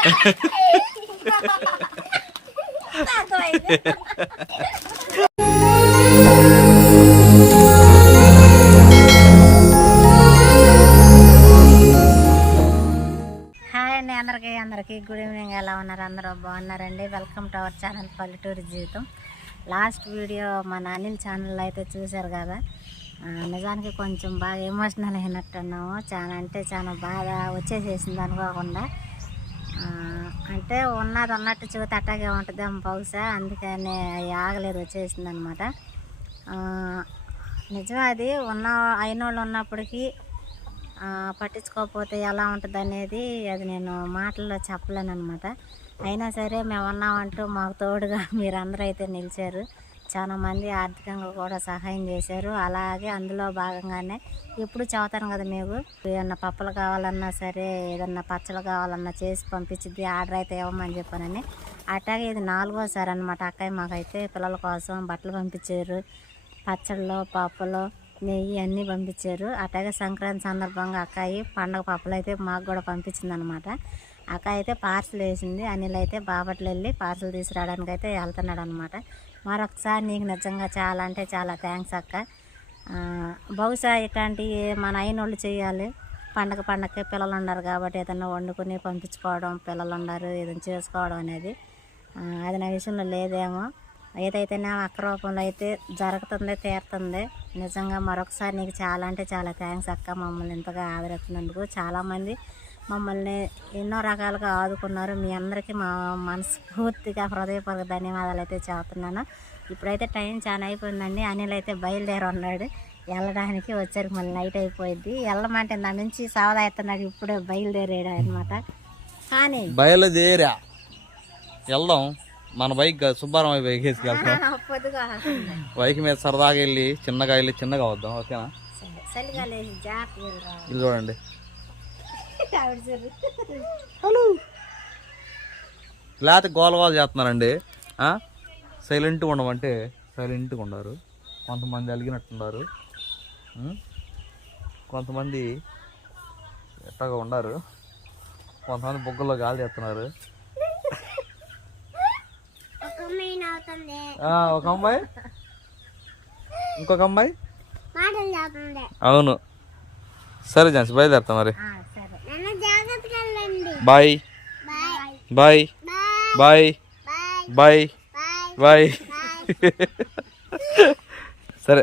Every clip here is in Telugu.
హాయ్ అండి అందరికీ అందరికీ గుడ్ ఈవినింగ్. ఎలా ఉన్నారు? అందరూ బాగున్నారండి. వెల్కమ్ టు అవర్ ఛానల్ పల్లెటూరు జీవితం. లాస్ట్ వీడియో మన అనిల్ ఛానల్లో అయితే చూశారు కదా. నిజానికి కొంచెం బాగా ఎమోషనల్ అయినట్టున్నాము. చాలా అంటే చాలా బాగా వచ్చేసేసింది అనుకోకుండా. అంటే ఉన్నది ఉన్నట్టు చూస్తే అట్టాగే ఉంటుంది బహుశా. అందుకని ఆగలేదు వచ్చేసింది అనమాట నిజం అది. ఉన్న అయిన వాళ్ళు ఉన్నప్పటికీ పట్టించుకోకపోతే ఎలా ఉంటుంది అనేది అది నేను మాటల్లో చెప్పలేను అనమాట అయినా సరే మేము ఉన్నామంటూ మాకు తోడుగా మీరందరూ అయితే నిలిచారు. చాలా మంది ఆర్థికంగా కూడా సహాయం చేశారు. అలాగే అందులో భాగంగానే ఎప్పుడు చదువుతాను కదా మీకు? ఏమన్నా పప్పులు కావాలన్నా సరే ఏదన్నా పచ్చళ్ళు కావాలన్నా చేసి పంపించింది ఆర్డర్ అయితే ఇవ్వమని చెప్పానని. అట్లాగే ఇది నాలుగోసారి అనమాట అక్కయ్య మాకైతే పిల్లల కోసం బట్టలు పంపించారు. పచ్చళ్ళు పప్పులు నెయ్యి అన్నీ పంపించారు. అట్లాగే సంక్రాంతి సందర్భంగా అక్కాయి పండగ పప్పులు అయితే మాకు కూడా పంపించింది అనమాట అక్క అయితే పార్సల్ వేసింది. అనిల్ అయితే బాపట్ల వెళ్ళి పార్సల్ తీసుకురావడానికి అయితే వెళ్తున్నాడు అనమాట మరొకసారి నీకు నిజంగా చాలా అంటే చాలా థ్యాంక్స్ అక్క. బహుశా ఇట్లాంటివి మన అయినోళ్ళు చేయాలి. పండగ పండగకి పిల్లలు ఉన్నారు కాబట్టి ఏదైనా వండుకుని పంపించుకోవడం పిల్లలు ఉన్నారు ఏదైనా చేసుకోవడం అనేది అది నా విషయంలో లేదేమో. ఏదైతే నా అక్క రూపంలో అయితే జరుగుతుంది తీరుతుంది నిజంగా మరొకసారి నీకు చాలా అంటే చాలా థ్యాంక్స్ అక్క మమ్మల్ని ఇంతగా ఆదరిస్తున్నందుకు. చాలామంది మమ్మల్ని ఎన్నో రకాలుగా ఆదుకున్నారు. మీ అందరికీ మా మనస్ఫూర్తిగా హృదయపూర్వక ధన్యవాదాలు అయితే చెబుతున్నాను. ఇప్పుడైతే టైం చాలా అయిపోయిందండి. అనిల్ అయితే బయలుదేరి ఉన్నాడు వెళ్ళడానికి వచ్చరికి మళ్ళీ నైట్ అయిపోయింది. వెళ్ళమంటే నా నుంచి సవదా ఎత్తున్నాడు ఇప్పుడే బయలుదేరాడు అనమాట కానీ బయలుదేరా. వెళ్దాం. మన బైక్ సుబ్బారావు బైక్ వేసుకెళ్తాం. బైక్ మీద సరదాగా వెళ్ళి చిన్నగా వెళ్ళి చిన్నగా వద్దాం. ఓకేనా. ఇది చూడండి. చూడు. లేకపోతే గోల గోల చేస్తున్నారండి సైలెంట్గా ఉండమంటే సైలెంట్గా ఉండరు. కొంతమంది అలిగినట్టున్నారు? కొంతమంది ఎట్టగా ఉండరు కొంతమంది బొగ్గల్లో గాలి చేస్తున్నారు ఆ, ఒక అమ్మాయి? ఇంకొక అమ్మాయి? అవును. సరే జాన్సి బయలుదేరుతా మరి. Bye bye bye bye bye సరే.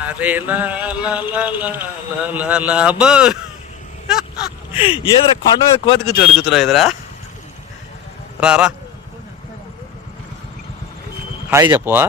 అరే లా లా లా లా లా లా లా అబ్బో ఏదిరా కొండ మీద కోతి కూర్చోడు కూర్చున్నావు ఎదురా రా రా. హాయ్ చెప్పవా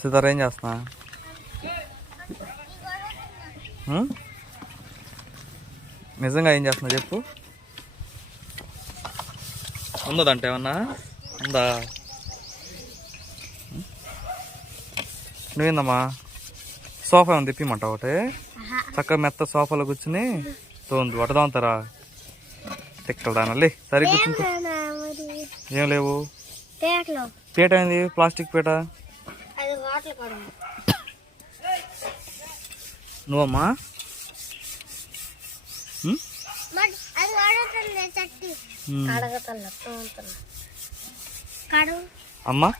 సీతారా ఏం చేస్తున్నా? నిజంగా ఏం చేస్తున్నా చెప్పు. ఉందంటే ఏమన్నా? ఉందా? నువ్వేందమ్మా? సోఫా ఏమన్నా తెప్పిమంటావు ఒకటి? చక్కగా మెత్త సోఫాలో కూర్చుని తోంది వటదాంతారా తిక్కలు దానల్లి సరే కూర్చుంటూ ఏం లేవు. పీట ఏంది? ప్లాస్టిక్ పీట? నువ్వమ్మా? అమ్మా?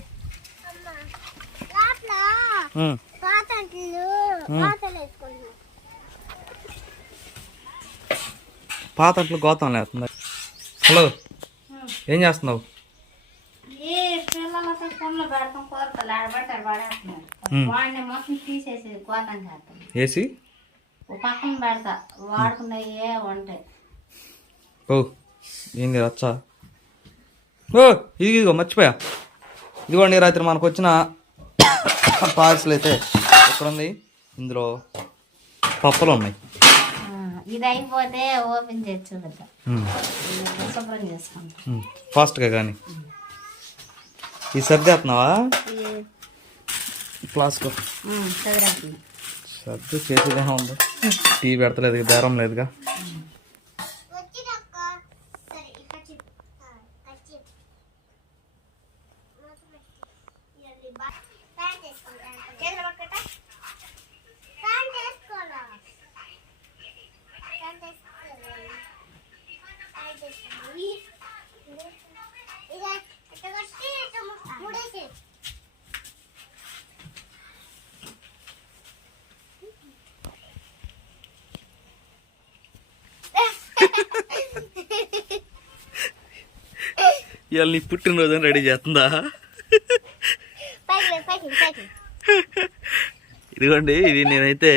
గోతం లేస్తుంది హలో ఏం చేస్తున్నావు? పిల్లలతో ఫోన్లో పెడతాం కూరతలు ఆడబట్టారు పడేస్తున్నారు. వాడిని మొత్తం తీసేసి కోతం చేస్తాం. వేసి ఓ పక్కన పెడతా. వాడుకున్నవి ఉంటాయి. ఓ ఏంది రచ్చ ఓ ఇది ఇదిగో మర్చిపోయా. ఇదిగోండి రాత్రి మనకు వచ్చిన పార్సల్ అయితే ఎక్కడ ఉంది ఇందులో పప్పులు ఉన్నాయి. ఇది అయిపోతే ఓపెన్ చేసి చూడద్దు ఉమ్, శుభ్రం చేసుకుంటాం ఫాస్ట్గా కానీ. ఈ సర్దేస్తున్నావా ఫ్లాస్క్ చదివేస్తుంది సర్దు చేసేదే ఉంది. టీ పెడతలేదు బేరం లేదుగా. ఇవాళ నీ పుట్టినరోజు అని రెడీ చేస్తుందా? ఇదిగోండి ఇది నేనైతే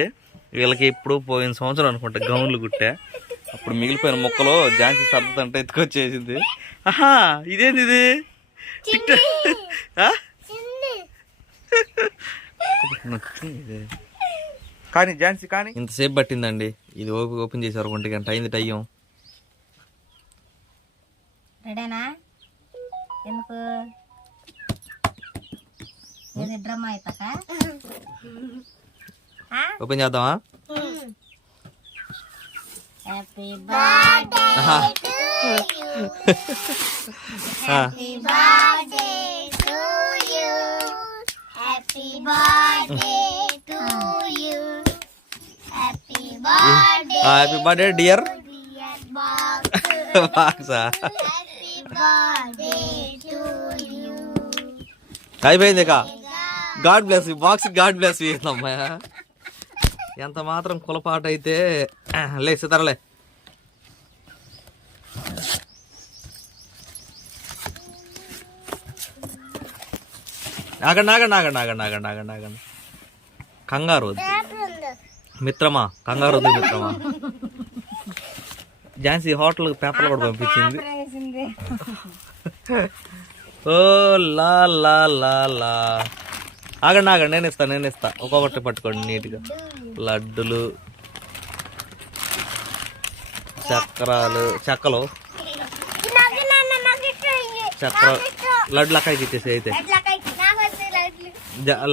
వీళ్ళకి ఎప్పుడు పోయిన సంవత్సరం అనుకుంటా గౌన్లు కుట్టా. అప్పుడు మిగిలిపోయిన మొక్కలో ఝాన్సీ సర్దంటే ఎత్తుకొచ్చేసింది. ఆహా ఇదేంది ఇది. కానీ ఝాన్సీ కానీ. ఇంతసేపు పట్టిందండి. ఇది ఓపెన్ ఓపెన్ చేశారు ఒంటి గంట అయింది రెడేనా ఎందుకు ఏది డ్రమ్ అయిపోక ఓపెన్ చేద్దామా హ్యాపీ బర్త్డే ఆహా. ఆ. Happy birthday to you happy birthday to you happy birthday happy birthday dear dear Bob బాక్సా అయిపోయింది god bless box god bless అమ్మా ఎంత మాత్రం కులపాట అయితే లే సితారలే ఆగండి ఆగండి ఆగండి ఆగండి ఆగండి ఆగండి ఆగండి కంగారు మిత్రమా? కంగారు మిత్రమా? ఝాన్సీ హోటల్ పేపర్లు కూడా పంపించింది. ఓ లా లా లా లా. ఆగండి ఆగండి నేను ఇస్తా నేను ఇస్తా. ఒక్కొక్కటి పట్టుకోండి నీట్గా. లడ్డులు చక్రాలు చెక్కలు. చక్ర లడ్లు అక్కడికి ఇచ్చేసి అయితే.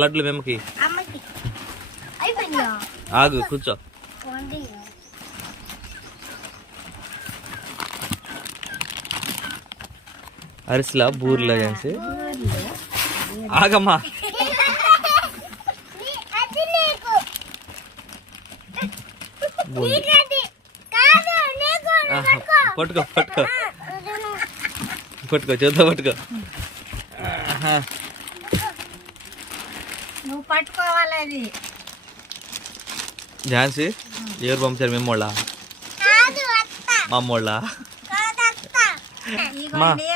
లడ్లు మేమకి. ఆగు కూర్చో. అరిసిలా బూర్లా చేసి ఆగమ్మా. పట్టుకో పట్టుకో. పట్టుకో చేద్దాం పట్టుకో. నువ్వు పట్టుకోవాలి అది. ఝాన్సీ ఎవరు పంపించారు మేమోళ్ళ మా అమ్మోళ్ళ? ఇదిగోండి ఐదు ఐదు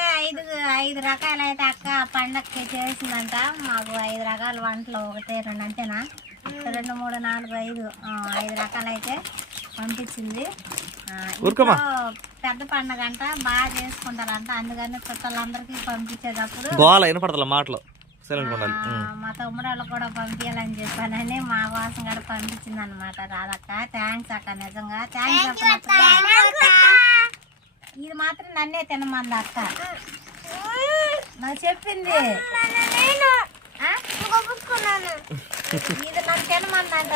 రకాలు అయితే అక్క పండక్కి చేసిందంట. మాకు ఐదు రకాల వంటలు ఒకటి రెండు అంతేనా? రెండు మూడు నాలుగు ఐదు ఆ, ఐదు రకాలు అయితే పంపించింది. ఆ, ఊరుకోమా. ఇంట్లో పెద్ద పండగ అంట బాగా చేసుకుంటారంట. అందుకని చుట్టాలందరికీ పంపించేటప్పుడు గోల వినపడతల మాటలు. మా తమ్ముడు వాళ్ళు కూడా పంపించాలని చెప్పానని మా కోసం కూడా పంపించింది అనమాట రాధక్క థ్యాంక్స్ అక్క నిజంగా థ్యాంక్స్ ఇది మాత్రం నన్నే తినమంది అక్క. నాకు చెప్పింది. ఆ? ఇది నన్ను తినమందంట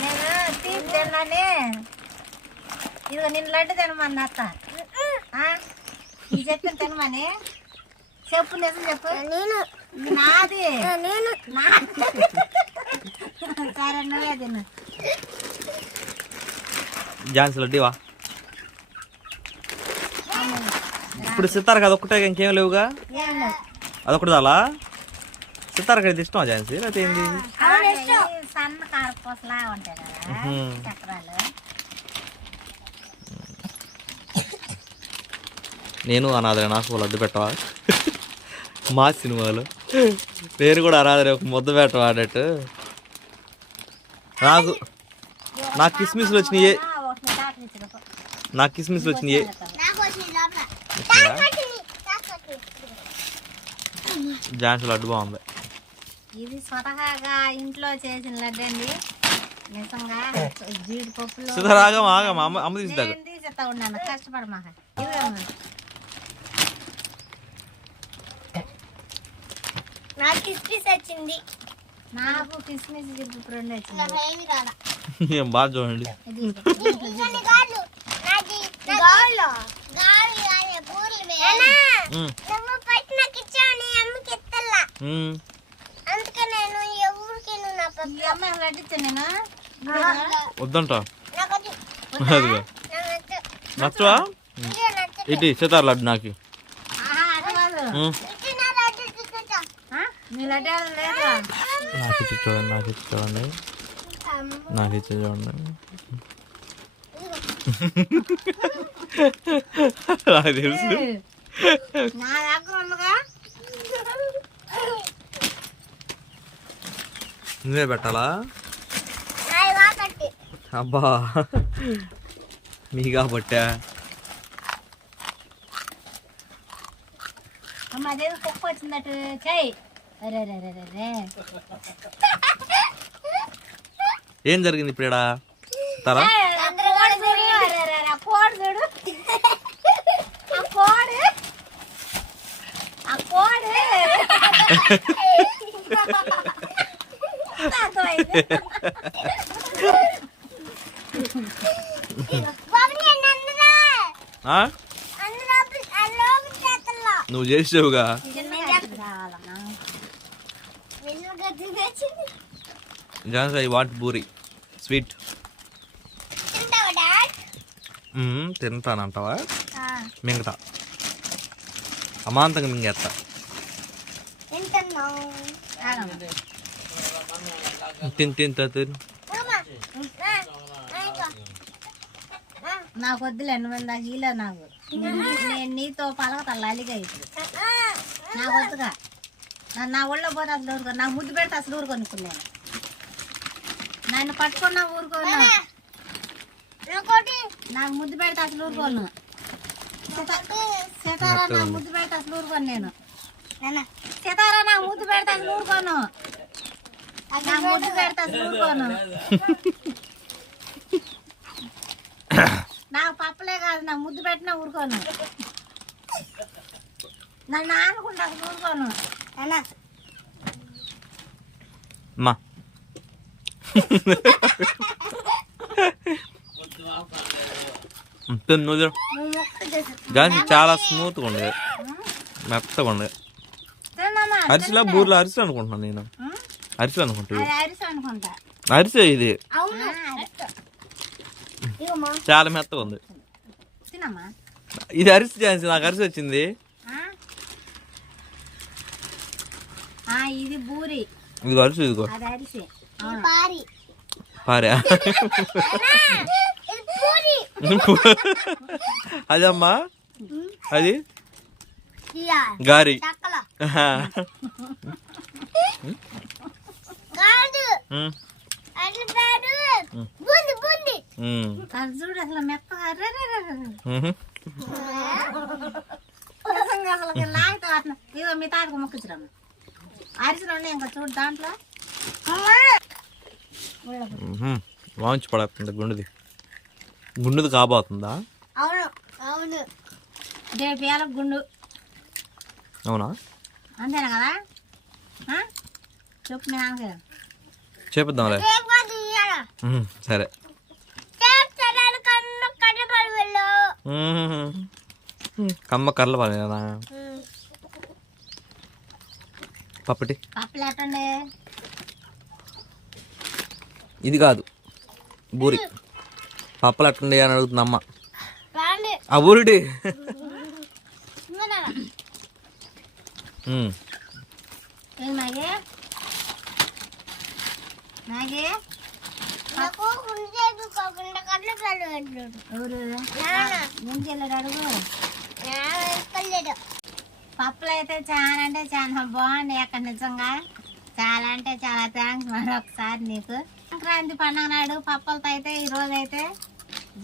నేను తీపి తిన్నాని. ఇదిగో నిన్ను లడ్డు అక్క ఆ? ఇది చెప్పిన తినమని. చెప్పు నిజం చెప్పు. ఇది నాది. నా- సరే నువ్వే తిను. ఝాన్సీ లడ్డీవా? ఇప్పుడు సితార కదా ఒక్కటే ఇంకేం లేవుగా? అదొకటి చాలా సితార కదా ఇష్టం ఝాన్సీ? లేకపోతే ఏంది? నేను అనాథరే నాకు లడ్డు పెట్టవా? మా సినిమాలు. నేను కూడా అనాథరే ఒక ముద్ద పెట్టవా అన్నట్టు. నాకు నాకు కిస్మిస్లు వచ్చినాయి. నాకు కిస్మిస్లు వచ్చినాయి. వచ్చినాయా? ఝాన్సీ లడ్డు బాగుంది. ఇది స్వతహాగా ఇంట్లో చేసిన లడ్డు అండి. నిజంగా జీడిపప్పులు ఆగం అమ్మ అమ్మ తీసేస్తా ఉన్నాను కష్టపడమాక. నాకు కిస్మిస్ వచ్చింది. నాకు కిస్మిస్ జీడిపప్పు రెండు వచ్చింది. ఏమి రాలా ఏం బాగా చూడండి. గాళ్ళు గాళ్ళు వద్దంట. అదిగో నచ్చవా? ఇటు సితార్ లడ్డు నాకు? నాకు ఇచ్చి చూడండి నాకు ఇచ్చి చూడండి. నాకు ఇచ్చి చూడండి. నాకు తెలుసు. నువ్వే పెట్టాలా? అబ్బా. మీ కాబట్టా అదేదో కుక్క ఏం జరిగింది ఇప్పుడు కోడి నువ్వు చేసావుగా. జాన్స్ ఐ వాంట్ బూరి? స్వీట్. తింటానంటావా? మింగతా. అమాంతంగా మింగేస్తా తింటున్నావు ఆగమ్మా. తిని తిని తా, తిని అమ్మా నాకు వద్దులే నువ్వు నాకు ఇలా నాకు. నేను నీతో పలకతా లలిగా ఇప్పుడు నాకు వద్దుగా. నా ఒళ్ళో పోతే అసలు ఊరుకో నాకు ముద్దు పెడితే అసలు ఊరుకోను ఇప్పుడు నేను. నన్ను పట్టుకున్నా ఊరుకోను. నాకు ముద్దు పెడితే అసలు ఊరుకోను. సీతారా నా ముద్దు పెడితే అసలు ఊరుకోను నేను. సీతారా నా ముద్దు పెడితే అసలు ఊరుకోను నా ముద్దు పెడితే అసలు ఊరుకోను నాకు పప్పలే కాదు నా ముద్దు పెట్టినా ఊరుకోను. నన్ను ఆనుకుంటా అసలు ఊరుకోను. తిను నువ్వు జాన్సీ చాలా స్మూత్గా ఉండేది మెత్తగా ఉండేది అరిసిలా బూర్లో అరిసెలు అనుకుంటున్నాను నేను. అరిసెలు అనుకుంటా అది అరిసి అనుకుంటా. అరిసె ఇది. చాలా మెత్తగా ఉంది. ఇది అరిసి జాన్సీ నాకు అరిసి వచ్చింది. ఆ? ఆ, ఇది బూరి. అరిసి ఇదిగో. పారి. అదమ్మా. అది? గారి చక్కల కాదు ఉమ్, అట్లా పేరు బూంది బూంది ఉమ్, అది చూడు అసలు మెత్తగా అసలు లాగితే మీ తాతకు ఇంకా చూడు దాంట్లో. వాంచి పడేస్తుంది గుండుది. గుండుది కాబోతుందా? అవును అవును. రేపు గుండు. అవునా? అంతేనా కదా? ఆ? చెప్పు నాన్నకి చేపిద్దాంలే. సరే. కమ్మ కర్ల పడేనా పప్పటి. ఇది కాదు. బూరి. పప్పలు ఎట్టుండే అని అడుగుతుంది అమ్మ. ఆ బూరిటి ఇంకా ఉమ్. ఏం నాగే నాగే? నాకు గుండె కాకుండా కళ్ళు కళ్ళు పెట్టాడు ఎవరు నాన్న ఏం చేయలేడు అడుగు. వేసుకోలేదు పప్పులు అయితే చాలా అంటే చాలా బాగున్నాయి అక్కడ నిజంగా. చాలా అంటే చాలా థ్యాంక్స్ మరొకసారి నీకు. సంక్రాంతి పండుగ నాడు పప్పులతో అయితే ఈ రోజు అయితే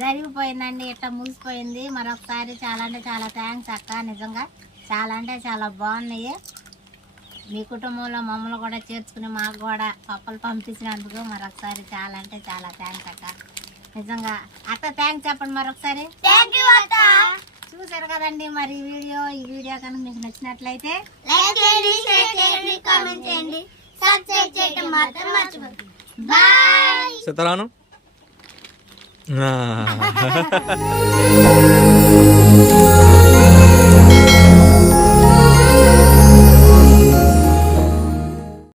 జరిగిపోయిందండి. ఇట్లా ముగిసిపోయింది? మరొకసారి చాలా అంటే చాలా థ్యాంక్స్ అక్క. నిజంగా చాలా అంటే చాలా బాగున్నాయి. మీ కుటుంబంలో మమ్మల్ని కూడా చేర్చుకుని మాకు కూడా పప్పులు పంపించినందుకు మరొకసారి చాలా అంటే చాలా థ్యాంక్స్ అక్క. నిజంగా అక్క థ్యాంక్స్ చెప్పండి మరొకసారి. థ్యాంక్ యూ అక్క చూసారు కదండి మరి ఈ వీడియో. ఈ వీడియో కనుక మీకు నచ్చినట్లయితే లైక్ చేయండి షేర్ చేయండి కామెంట్ చేయండి. సబ్స్క్రైబ్ చేయడం మాత్రం మర్చిపోకండి. బాయ్ సీతారాను